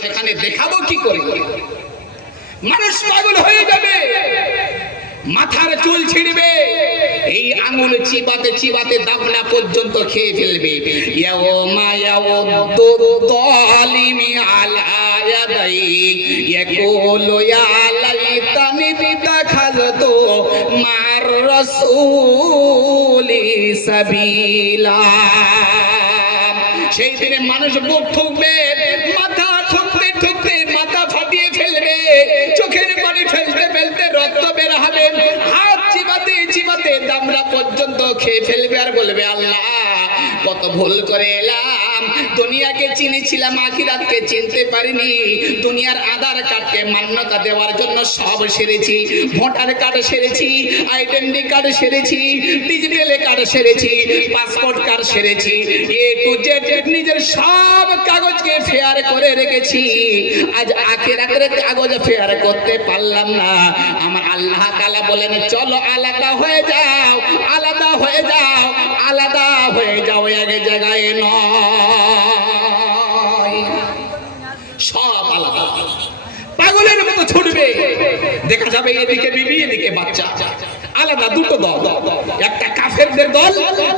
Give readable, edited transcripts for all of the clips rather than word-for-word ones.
সেখানে দেখাবো কি করে? মানুষ পাগল হয়ে যাবে, মাথার চুল ছিঁড়বে, এই আঙুল চিবাতে চিবাতে দাবলা পর্যন্ত খেয়ে ফেলবে। ইয়াউমা ইয়াউদ্দু যালিমি আলা ইয়াদাই ইয়াকুলু ইয়া লাইতানি ইত্তাখাযতু মা'আর রাসূলি সাবিলা। সেই দিনে মানুষ বুক ঠুকবে, মাথা ঠুকতে ঠুকতে মাথা ফাটিয়ে ফেলবে, চোখের পানি ফেলতে ফেলতে রক্ত বের হবে, হাত চিবাতে চিবাতে দামড়া পর্যন্ত খেয়ে ফেলবে আর বলবে আল্লাহ কত ভুল করে এলাম, দুনিয়াকে চিনেছিলাম আখিরাতকে চিনতে পারিনি, দুনিয়ার আধার কার্ডকে মান্যতা দেওয়ার জন্য সব সেরেছি, ভোটার কার্ড সেরেছি, আইডেন্টি কার্ড সেরেছি, ডিজিটাল কার্ড সেরেছি, পাসপোর্ট কার্ড সেরেছি, এ টু জেড নিজের সব কাগজকে ফেয়ার করে রেখেছি, আজ আখিরাতের কাগজ ফেয়ার করতে পারলাম না। আমার আল্লাহ তাআলা বলেন চলো আলাদা হয়ে যাও, আলাদা হয়ে যাও, আলাদা হয়ে যাও, এক জায়গায় নয়, সব আলাদা। পাগলের মতো ছুটবে, দেখা যাবে এদিকে বিবি এদিকে বাচ্চা, আলাদা দুটো দল, একটা কাফেরদের দল,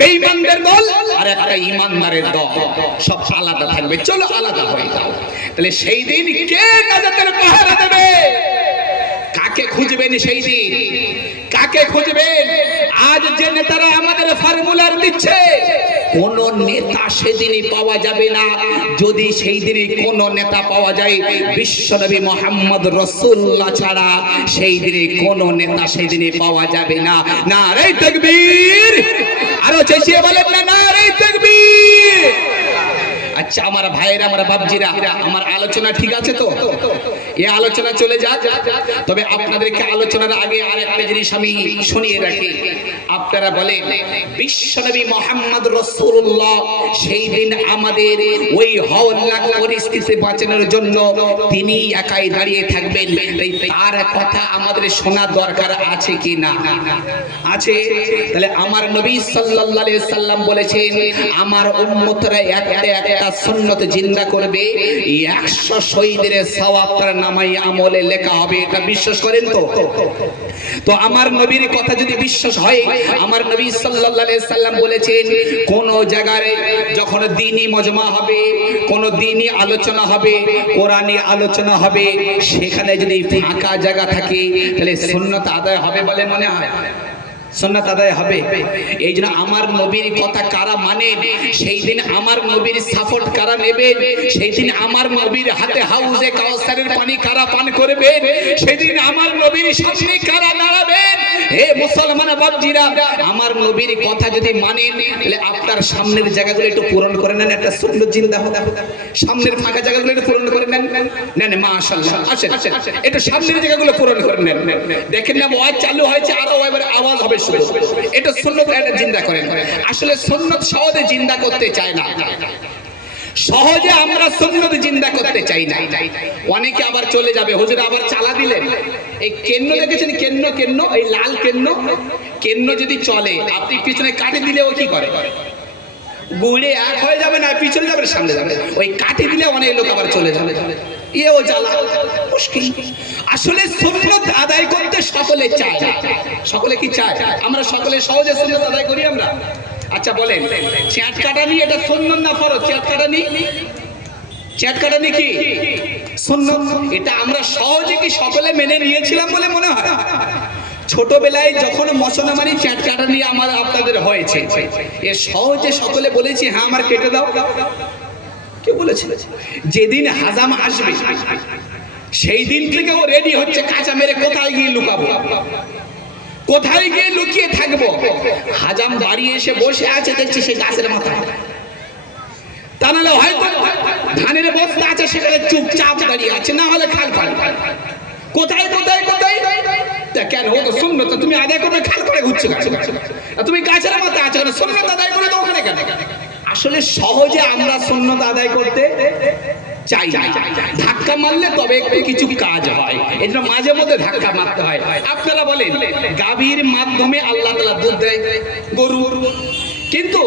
বেঈমানদের দল, আর একটা ঈমানদারের দল, সব আলাদা থাকবে। চলো আলাদা হয়ে যাও। তাহলে সেই দিন কে নাজাতের পাহারা দেবে? কাকে খুঁজবেন সেই দিন? কাকে খুঁজবেন? আজ যে নেতারা আমাদের ফর্মুলার দিচ্ছে, কোন নেতা সেদিনই পাওয়া যাবে না। যদি সেই দিনই কোন নেতা পাওয়া যায় বিশ্বনবী মুহাম্মদ রাসূলুল্লাহ ছাড়া, সেই দিনে কোন নেতা সেদিনই পাওয়া যাবে না। নারে তাকবীর! আরো চেঁচিয়ে বলেন না নারে তাকবীর! আচ্ছা আমার ভাইয়েরা, আমার বাপজিরা, আমার আলোচনা ঠিক আছে তো? এই আলোচনা চলে যাক। তবে আপনাদেরকে আলোচনার আগে আরেকটা জিনিস আমি শুনিয়ে রাখি। আপনারা বলেন বিশ্বনবী মুহাম্মদ রাসূলুল্লাহ সেই দিন আমাদের ওই হওয়াল্লাহ পরিস্থিতি বাঁচানোর জন্য তিনি একাই দাঁড়িয়ে থাকবেন, তার কথা আমাদের শোনা দরকার আছে কি না? আছে। তাহলে আমার নবী সাল্লাল্লাহু আলাইহি সাল্লাম বলেছেন আমার উম্মতরা একটা একটা সুন্নাত জিন্দা করবে, 100 শহীদের সওয়াব তার নামায়ে আমলে লেখা হবে। এটা বিশ্বাস করেন তো? তো আমার নবীর কথা যদি বিশ্বাস হয়, আমার নবী সাল্লাল্লাহু আলাইহি সাল্লাম বলেছেন কোন জায়গায় যখন দ্বীনি মজমা হবে, কোন দ্বীনি আলোচনা হবে, কোরআনি আলোচনা হবে, সেখানে যদি ফাঁকা জায়গা থাকে তাহলে সুন্নাত আদায় হবে বলে মনে হয়? সুন্নাত আদায় হবে। এই জন্য আমার নবীর কথা কারা মানে, সেই দিন আমার নবীর সাপোর্ট কারা নেবে, সেই দিন আমার নবীর হাতে হাউজে কাউসারের পানি কারা পান করবে, সেই দিন আমার নবীর সামনে কারা দাঁড়াবেন। হে মুসলমান বাপজিরা, আমার নবীর কথা যদি মানেন তাহলে আপনার সামনের জায়গাগুলো একটু পূরণ করে নেন, একটা সুন্নাত জিন্দা হবে। সামনের ফাঁকা জায়গাগুলো একটু পূরণ করে নেন, নেন মাশাআল্লাহ। আসেন একটু সামনের জায়গাগুলো পূরণ করে নেন। দেখেন না ওয়াজ চালু হয়েছে, আরো এবারে আওয়াজ হবে। এটা সুন্নাত এটা জিন্দা করেন। আসলে সুন্নাত সহজে জিন্দা করতে চায় না, সহজে আমরা সুন্নাত জিন্দা করতে চাই না। অনেকে আবার চলে যাবে, হুজুর আবার চালা দিলেন। এই কেন্ন দেখেছেন? কেন্ন কেন্ন, এই লাল কেন্ন, কেন্ন যদি চলে আপনি পিছনে কাটে দিলে ও কি করে? গুড়ে এক হয়ে যাবে না, পিছনে যাবে সামনে যাবে। ওই কাটে দিলে অনেক লোক আবার চলে যাবে, এও জ্বালা মুশকিল। আসলে সুন্নাত আদায় করতে সকলে চায়। সকলে কি চায়? আমরা সকলে সহজে সুন্নাত আদায় করি আমরা? আচ্ছা বলেন, চ্যাট কাটানি এটা সুন্নাত না ফরজ? চ্যাট কাটানি, চ্যাট কাটানি কি সুন্নাত? এটা আমরা সহজে কি সকলে মেনে নিয়েছিলাম বলে মনে হয়? ছোটবেলায় যখন মুসলমানি চ্যাট কাটানি আমার আপনাদের হয়েছে, এ সহজে সকলে বলেছি হ্যাঁ আমার কেটে দাও? কে বলেছে? যেদিন হাজাম আসবে সেই দিন থেকে ও রেডি হচ্ছে কাঁচা মেরে কোথায় গিয়ে লুকাবো, কোথায় গিয়ে লুকিয়ে থাকবো। হাজাম বাড়ি এসে বসে আছে, দেখছি সে গাছের মাথায়, তা নাহলে হয়তো ধানের বস্তা আছে সেখানে চুপচাপ দাঁড়িয়ে আছে, না হলে খাল পাড়ে। কোথায় কোথায় কোথায় কেন? ও তো সুন্নাত, তুমি আদায় করে খাল পাড়ে ঘুরছো, তুমি গাছের মাথায় আছো, সুন্নাত আদায় করে তো ওখানে কেন? আসলে সহজে আমরা সুন্নাত আদায় করতে চাই, ধাক্কা মারলে তবে একটু কিছু কাজ হয়, এই জন্য মাঝে মধ্যে ধাক্কা মারতে হয়। আপনারা বলেন গাভীর মাধ্যমে আল্লাহ তাআলা দুধ দেয়, গরুর, কিন্তু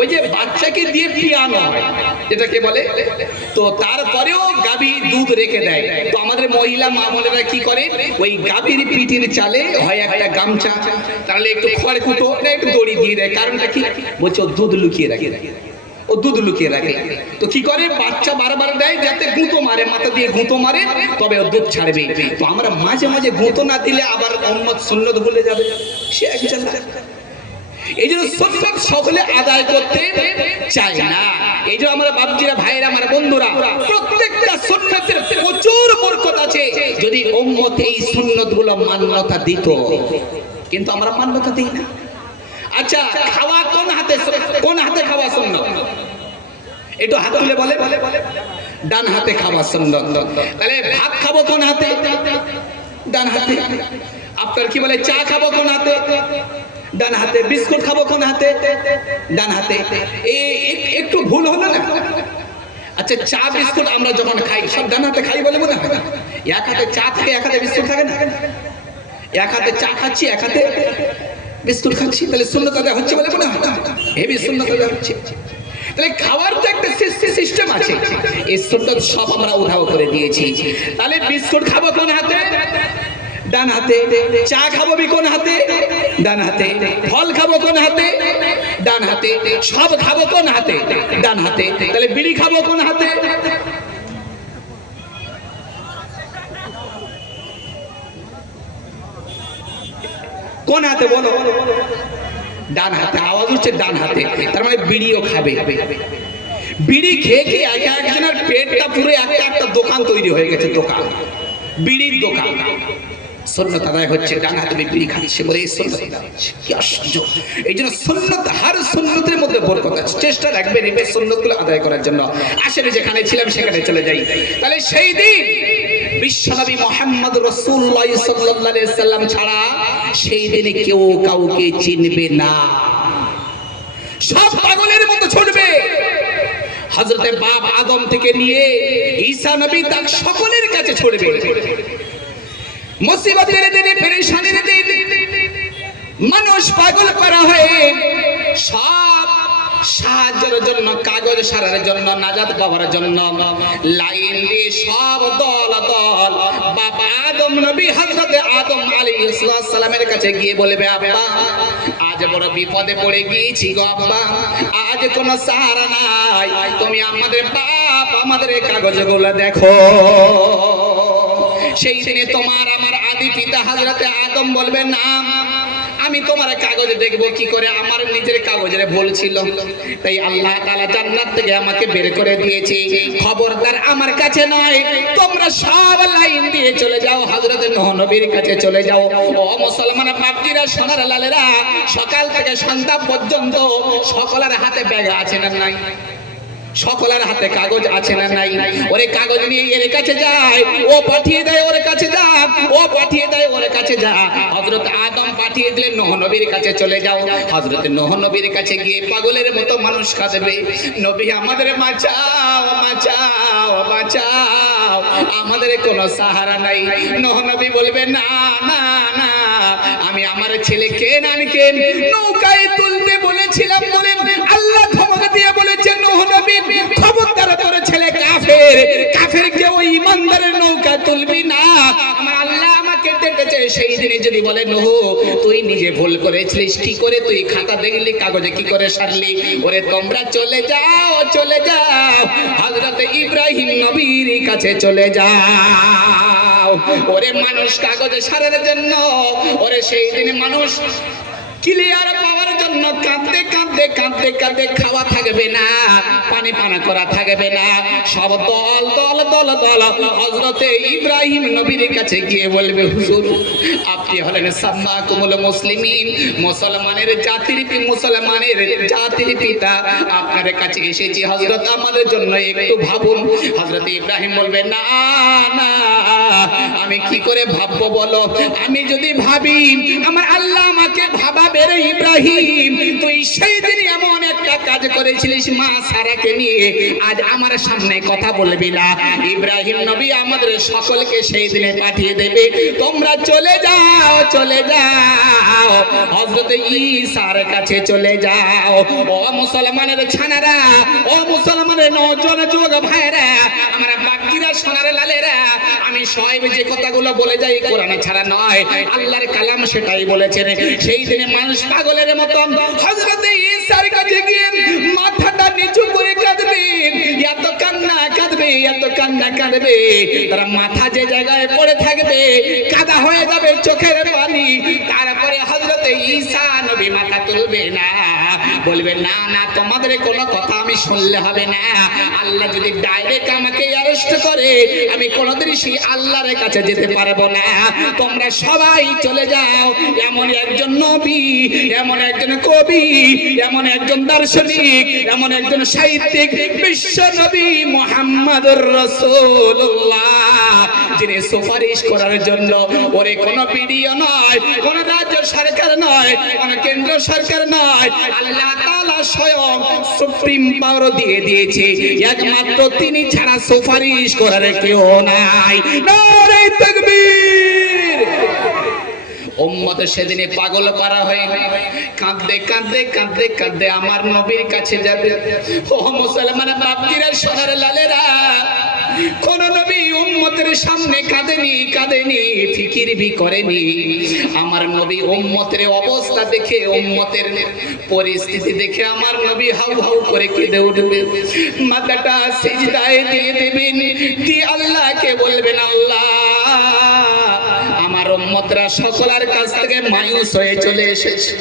ওই যে বাচ্চাকে দিয়ে পিয়ানো হয়, যেটাকে বলে। তো তারপরেও গাভী দুধ রেখে দেয়। তো আমাদের মহিলা মা বোনেরা কি করে, ওই গাভীর পিঠের চালে হয় একটা গামছা, তাহলে একটু খড়কুটো না একটু দড়ি দিয়ে দেয়। কারণটা কি, বলছে ও দুধ লুকিয়ে রাখে, ও দুধ লুকিয়ে রাখে। তো কি করে, বাচ্চা বারবার দেয় যাতে গুঁতো মারে, মাথা দিয়ে গুঁতো মারে, তবে ও দুধ ছাড়বে। তো আমরা মাঝে মাঝে গুঁতো না দিলে আবার উম্মত সুন্নত ভুলে যাবে, সে একজন। এই জন্য সুন্নত সকলে আদায় করতে চায় না। এই জন্য আমরা বাপজিরা, ভাইরা, আমার বন্ধুরা, প্রত্যেকটা সুন্নতের প্রচুর বরকত আছে যদি উম্মত এই সুন্নতগুলো মান্যতা দিত, কিন্তু আমরা মান্যতা দিই না। আচ্ছা, খাওয়া কোন হাতে, কোন হাতে খাওয়া সুন্নত? একটু হাত তুলে বলে। ডান হাতে খাওয়া সুন্নত। তাহলে ভাত খাবো কোন হাতে? ডান হাতে। আপনার কি বলে, চা খাবো কোন হাতে? ডান হাতে। বিস্কুট খাবো কোন হাতে? ডান হাতে। একটু ভুল হলো না? আচ্ছা, চা বিস্কুট আমরা যখন খাই সব ডান হাতে খাই বলে মনে হয়? এক হাতে চা থাকে, এক হাতে বিস্কুট থাকে না? এক হাতে চা খাচ্ছি, এক হাতে বিস্কুট খাচ্ছি, তাহলে সুন্নত আদায় হচ্ছে বলে মনে হয়? হেভি সুন্নত আদায় হচ্ছে। তাহলে খাওয়ার তো একটা সিস্টেম আছে, এই সুন্নত সব আমরা উধাও করে দিয়েছি। তাহলে বিস্কুট খাবো কোন হাতে? ডান হাতে। চা খাবো কোন হাতে? ডান হাতে। ফল খাবো কোন হাতে? ডান হাতে। সব খাবো কোন হাতে? ডান হাতে। তাহলে বিড়ি খাবো কোন হাতে? কোন হাতে বলো? ডান হাতে। আওয়াজ হচ্ছে ডান হাতে, তার মানে বিড়িও খাবে। বিড়ি খেয়ে খেয়ে এক একজনের পেটটা পুরো একটা একটা দোকান তৈরি হয়ে গেছে, দোকান, বিড়ির দোকান। সুন্নত আদায় হচ্ছে, ডান হাতে বিড়ি খাচ্ছে বলে এই সুন্নত আদায় হচ্ছে। কি আশ্চর্য! এই জন্য সুন্নত, হার সুন্নতের মধ্যে বরকত আছে। চেষ্টা রাখবেন এই সুন্নতগুলো আদায় করার জন্য। আসলে যেখানে ছিলাম সেখানে চলে যাই। তাহলে সেই দিন বিশ্বনবী মুহাম্মদ রাসূলুল্লাহ সাল্লাল্লাহু আলাইহি সাল্লাম ছাড়া সেই দিনে কেউ কাউকে চিনবে না, সব পাগলের মতো ছুটবে। হযরতে বাপ আদম থেকে নিয়ে ঈসা নবী তাক সকলের কাছে ছুটবে। মুসিবতের দিনে, পেরেশানির দিনে মানুষ পাগল করা হয়ে সব সাহায্যের জন্য, কাগজ সারার জন্য, নাজাত পাওয়ার জন্য লাইন দিয়ে সব দল দল বাবা আদম নবী হযরত আদম আলাইহিস সালামের কাছে গিয়ে বলবে, আব্বা আজ বড় বিপদে পড়ে গিয়েছি গো আব্বা, আজ কোনো সাহারা নাই, তুমি আমাদের বাপ, আমাদের কাগজগুলো দেখো। সেই দিনে তোমার আমার আদি পিতা হযরতে আদম বলবে, না আমি তোমার কাগজ দেখবো কি করে, আমার নিজের কাগজের ভুল ছিল, তাই আল্লাহ তাআলা জান্নাত থেকে আমাকে বের করে দিয়েছে। খবরদার আমার কাছে নয়, তোমরা সব লাইন দিয়ে চলে যাও, হযরত নূহ নবীর কাছে চলে যাও। ও মুসলমান বাপজিরা, সোনার লালেরা, সকাল থেকে সন্ধ্যা পর্যন্ত সকলের হাতে ব্যাগ আছে না নাই? সকলের হাতে কাগজ আছে না নাই? ওরে কাগজ নিয়ে এর কাছে যায়, ও পাঠিয়ে দেয় ওর কাছে যা, ও পাঠিয়ে দেয় ওর কাছে যা। হযরত আদম পাঠিয়ে দিলেন নূহ নবীর কাছে চলে যাও। হযরত নূহ নবীর কাছে গিয়ে পাগলের মতো মানুষ কাঁদবে, নবী আমাদের বাঁচাও, বাঁচাও, বাঁচাও, আমাদের কোনো সাহারা নাই। নূহ নবী বলবে, না না না, আমি আমার ছেলে কেনানকে নৌকায় তুলতে বলেছিলাম বলে আল্লাহ ধমক দিয়ে বলেছেন, নূহ নবী খবরদার, তোর ছেলে কাফের, কাফের কেউ ঈমানদারের নৌকা তুলবি না, আমার আল্লাহ আমাকে ডেকেছে। সেই দিনে যদি বলে, নূহ তুই নিজে ভুল করেছিলিস, কি করে তুই খাতা দেখলি, কাগজে কি করে সারলি? ওরে তোমরা চলে যাও, চলে যাও, হযরত ইব্রাহিম নবীর কাছে চলে যাও। ওরে মানুষ কাগজে সারার জন্য, ওরে সেই দিনে মানুষ ক্লিয়ার পাওয়ার জন্য কাঁদতে কাঁদতে কাঁদতে কাঁদতে খাওয়া থাকবে না, পানি পানা করা থাকবে না, সব দল দল দল দল হযরতে ইব্রাহিম নবীর কাছে গিয়ে বলবে, হুজুর আপনি হলেন সাম্মাকুমুল মুসলিমিন, মুসলমানের জাতির পিতা, আপনার কাছে এসেছি, হযরত আমাদের জন্য একটু ভাবুন। হযরত ইব্রাহিম বলবে, না না, আমি কি করে ভাববো বলো? আমি যদি ভাবি আমার আল্লাহ আমাকে ভাবাবে রে ইব্রাহিম, ইব্রাহিম তুই সেই দিন এমন একটা কাজ করেছিলিস মা সারাকে নিয়ে, আজ আমার সামনে কথা বলবি না। ইব্রাহিম নবী আমাদের সকলকে সেই দিনে পাঠিয়ে দেবে, তোমরা চলে যাও, চলে যাও হযরত ঈসার কাছে চলে যাও। ও মুসলমানের ছানারা, ও মুসলমানের নওজোয়ান যুবক ভাইরা, আমরা বাকিরা সোনার লালেরা, আমি শোয়েব যে কথাগুলো বলে যাই কোরআন ছাড়া নয়, আল্লাহর কালাম সেটাই বলেছেন। সেই দিনে মানুষ পাগলের মতো হযরত ঈসার কাছে গিয়ে মাথাটা নিচু করে কাঁদবেন, এত কান্না কাঁদবে, এত কান্না কাঁদবে, তার মাথা যে জায়গায় পড়ে থাকবে কাদা হয়ে যাবে চোখের পানি। তারপরে হযরত ঈসা নবী মাথা তুলবে না, বলবে না না তোমাদের কোনো কথা আমি শুনলে হবে না। আল্লাহ যদি ডাইরেক্ট আমাকে অ্যারেস্ট করে আমি কোনোদিনই সেই আল্লাহর কাছে যেতে পারবো না, তোমরা সবাই চলে যাও। এমন একজন নবী, এমন একজন কবি, এমন একজন দার্শনিক, এমন একজন সাহিত্যিক বিশ্ব নবী মুহাম্মদুর রাসূলুল্লাহ, যিনি সুপারিশ করার জন্য ওরে কোনো ভিডিও নয়, কোন রাজ্য সরকার নয়, কোন কেন্দ্র সরকার নয়, আল্লাহ তাআলা স্বয়ং সুপ্রিম পাওয়ার দিয়ে দিয়েছে, একমাত্র তিনি ছাড়া সুপারিশ করার কেউ নাই। নারে তাকবীর। উম্মত সেদিনে পাগল পারা হয়ে কাঁদতে কাঁদতে কাঁদতে কাঁদতে আমার নবীর কাছে যাবে। ও মুসলমান বাপজিরা সোনার লালেরা, কোন নবী উম্মতের সামনে কাঁদেনি, কাঁদেনি, ফিকির ভি করেনি। আমার নবী উম্মতের অবস্থা দেখে, উম্মতের পরিস্থিতি দেখে আমার নবী হাউ হাউ করে কেঁদে উঠবে, মাথাটা সিজদায় দিয়ে দেবেন, দিয়ে আল্লাহকে বলবেন আল্লাহ আমার উম্মতরা সকলের কাছ থেকে মায়ুস হয়ে চলে এসেছে।